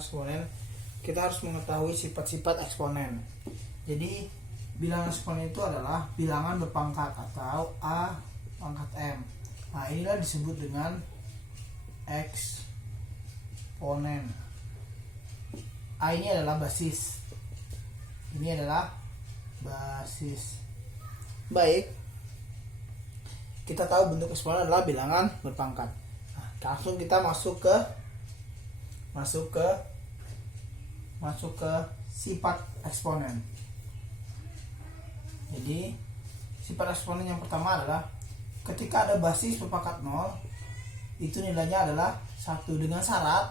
eksponen, kita harus mengetahui sifat-sifat eksponen. Jadi bilangan eksponen itu adalah bilangan berpangkat atau A pangkat M. Nah, inilah disebut dengan eksponen. A ini adalah basis. Ini adalah basis. Baik. Kita tahu bentuk eksponen adalah bilangan berpangkat. Nah, langsung kita masuk ke sifat eksponen. Jadi sifat eksponen yang pertama adalah ketika ada basis berpangkat 0, itu nilainya adalah 1 dengan syarat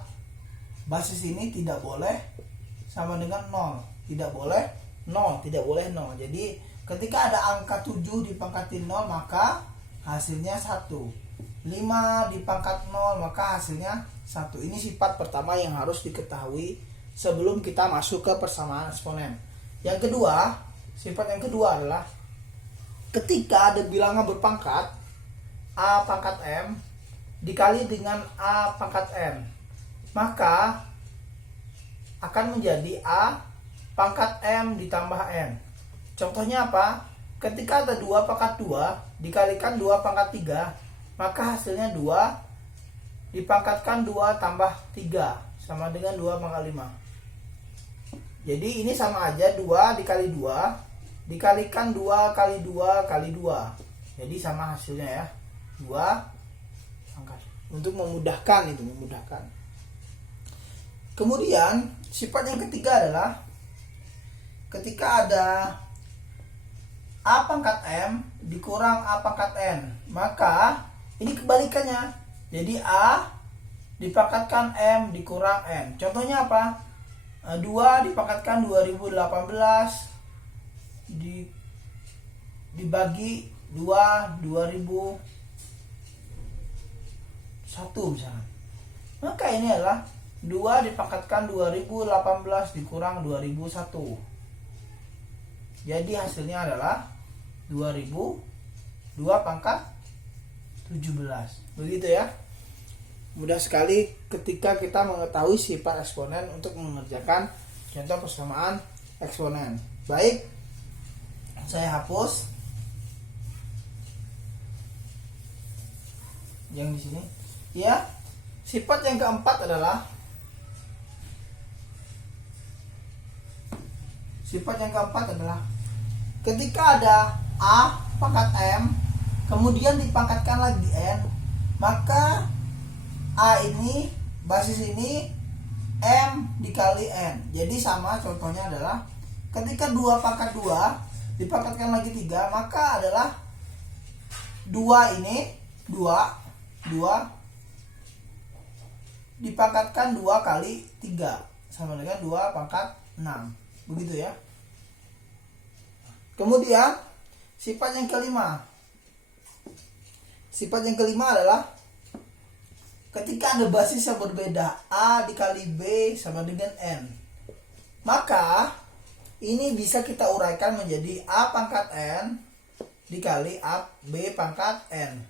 basis ini tidak boleh sama dengan 0. Tidak boleh 0. Jadi ketika ada angka 7 dipangkatin 0 maka hasilnya 1. 5 dipangkat 0 maka hasilnya 1. Ini sifat pertama yang harus diketahui sebelum kita masuk ke persamaan eksponen. Yang kedua, sifat yang kedua adalah ketika ada bilangan berpangkat A pangkat M dikali dengan A pangkat N, maka akan menjadi A pangkat M ditambah N. Contohnya apa? Ketika ada 2 pangkat 2 dikalikan 2 pangkat 3, maka hasilnya 2 dipangkatkan 2 tambah 3 sama dengan 2 pangkat 5. Jadi ini sama aja 2 dikali 2 dikalikan 2 kali 2 kali 2. Jadi sama hasilnya ya. 2 pangkat. Untuk memudahkan itu, Kemudian sifat yang ketiga adalah ketika ada A pangkat M dikurang A pangkat N, maka ini kebalikannya. Jadi A dipangkatkan M dikurang N. Contohnya apa? 2 dipangkatkan 2018 dibagi 2 2001 misalnya. Maka ini adalah 2 dipangkatkan 2018 dikurang 2001. Jadi hasilnya adalah 2002 pangkat 17. Begitu ya. Mudah sekali ketika kita mengetahui sifat eksponen untuk mengerjakan contoh persamaan eksponen. Baik, saya hapus yang di sini. Ya, sifat yang keempat adalah ketika ada A pangkat M kemudian dipangkatkan lagi N, maka A ini basis ini M dikali N. Jadi sama, contohnya adalah ketika 2 pangkat 2 dipangkatkan lagi 3, maka adalah 2 ini 2 dipangkatkan 2 kali 3 sama dengan 2 pangkat 6. Begitu ya. Kemudian sifat yang kelima. Sifat yang kelima adalah ketika ada basis yang berbeda, A dikali B sama dengan N, maka ini bisa kita uraikan menjadi A pangkat N dikali A B pangkat N.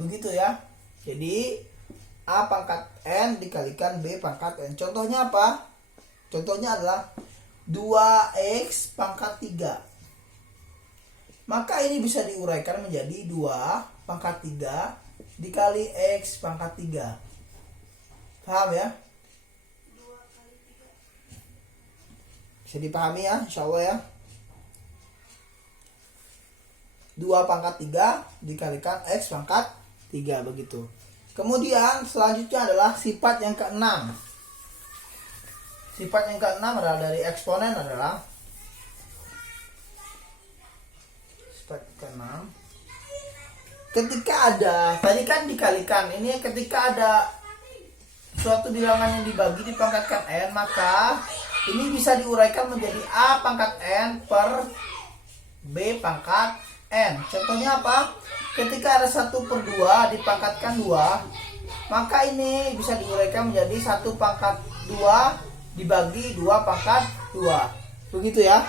Begitu ya. Jadi A pangkat N dikalikan B pangkat N. Contohnya apa? Contohnya adalah 2x pangkat 3. Maka ini bisa diuraikan menjadi 2 pangkat 3 dikali x pangkat 3. Paham ya? 2 kali 3. Bisa dipahami ya, insyaallah ya. 2 pangkat 3 dikalikan x pangkat 3, begitu. Kemudian selanjutnya adalah sifat yang keenam. Sifat yang keenam adalah dari eksponen adalah sifat keenam. Ketika ada, tadi kan dikalikan, ini ketika ada suatu bilangan yang dibagi dipangkatkan N, maka ini bisa diuraikan menjadi A pangkat N per B pangkat N. Contohnya apa? Ketika ada 1/2 dipangkatkan 2, maka ini bisa diuraikan menjadi 1 pangkat 2 dibagi 2 pangkat 2. Begitu ya.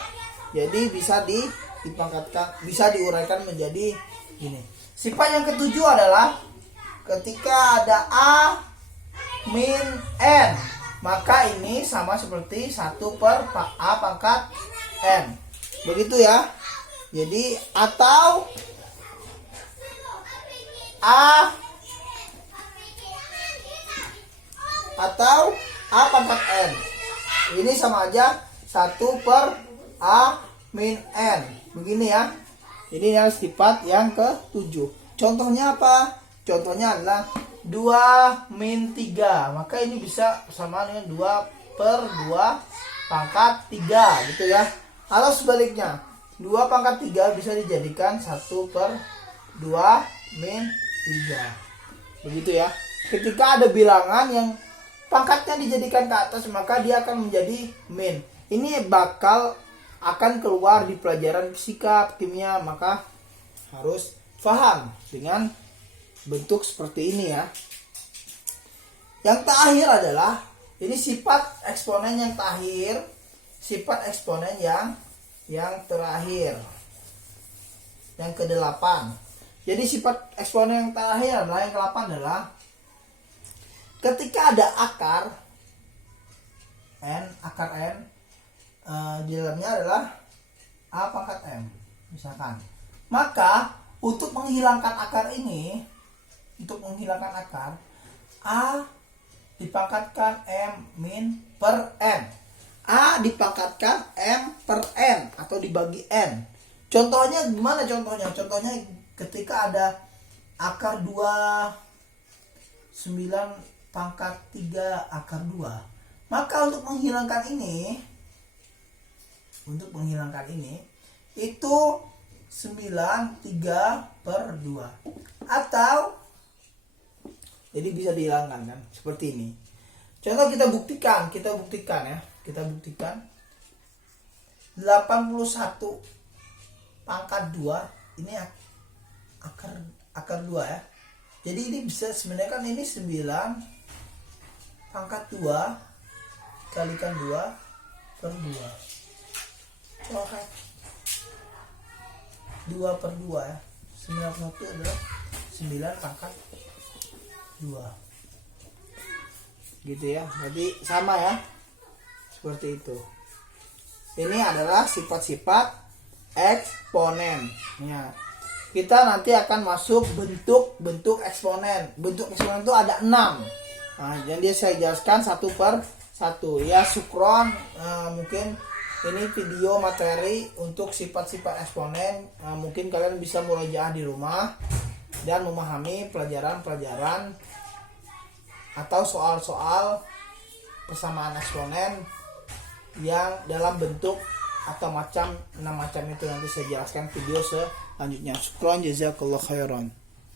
Jadi bisa dipangkatkan, bisa diuraikan menjadi gini. Sifat yang ketujuh adalah ketika ada A min N, maka ini sama seperti 1 per A pangkat N. Begitu ya. Jadi atau A pangkat N. Ini sama aja 1 per A min N. Begini ya. Ini yang sifat yang ke-7. Contohnya apa? Contohnya adalah 2 min 3. Maka ini bisa sama dengan 2 per 2 pangkat 3 gitu ya. Atau sebaliknya, 2 pangkat 3 bisa dijadikan 1 per 2 min 3. Begitu ya. Ketika ada bilangan yang pangkatnya dijadikan ke atas, maka dia akan menjadi min. Ini akan keluar di pelajaran fisika, kimia, maka harus paham dengan bentuk seperti ini ya. Yang terakhir adalah ini sifat eksponen yang terakhir, sifat eksponen yang terakhir, yang ke-8. Jadi sifat eksponen yang terakhir adalah yang ke-8 adalah ketika ada akar n, di dalamnya adalah A pangkat M misalkan. Maka untuk menghilangkan akar ini, A dipangkatkan M min per N. A dipangkatkan M per N atau dibagi N. Contohnya gimana contohnya? Contohnya ketika ada akar 2 9 pangkat 3 akar 2. Maka untuk menghilangkan ini itu 9 3 per 2. Atau jadi bisa dihilangkan kan seperti ini. Contoh kita buktikan ya. Kita buktikan 81 pangkat 2 ini akar 2 ya. Jadi ini bisa sebenarnya kan ini 9 pangkat 2 kalikan 2 per 2. Oke. 2 per 2 ya. 91 adalah 9 pangkat 2. Gitu ya. Jadi sama ya. Seperti itu. Ini adalah sifat-sifat eksponen. Ya. Kita nanti akan masuk bentuk eksponen. Bentuk eksponen itu ada 6. Nah, jadi saya jelaskan 1 per 1. Ya, syukron. Mungkin ini video materi untuk sifat-sifat eksponen. Mungkin kalian bisa murojaah di rumah dan memahami pelajaran-pelajaran atau soal-soal persamaan eksponen yang dalam bentuk atau 6 macam itu nanti saya jelaskan video selanjutnya. Syukron, jazakallahu khairan.